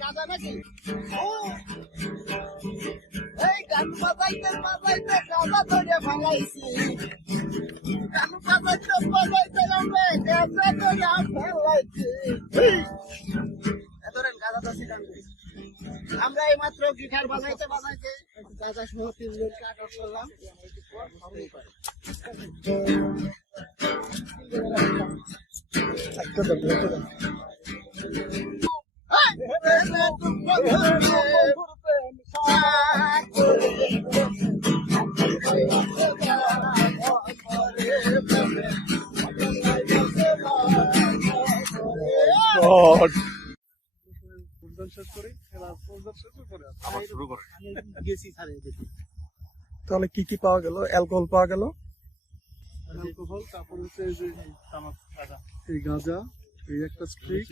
গাঁজা নাকি এই গান বাজাইতে বাজাইতে গাঁজা ধরে ফেলাইছি গান বাজাইতে বাজাইতে আমরা গাঁজা ধরে ফেলাইছি ধরেন গাঁজা তো ছিলাম আমরা এই মাত্র গিটার বাজাইতে বাজাইতে গাঁজা সহ 3 জনকে আটক করলাম তাহলে কি কি পাওয়া গেল? অ্যালকোহল পাওয়া গেল, অ্যালকোহল, তারপর হচ্ছে এই যে এই গাঁজা, এই একটা স্ট্রিক,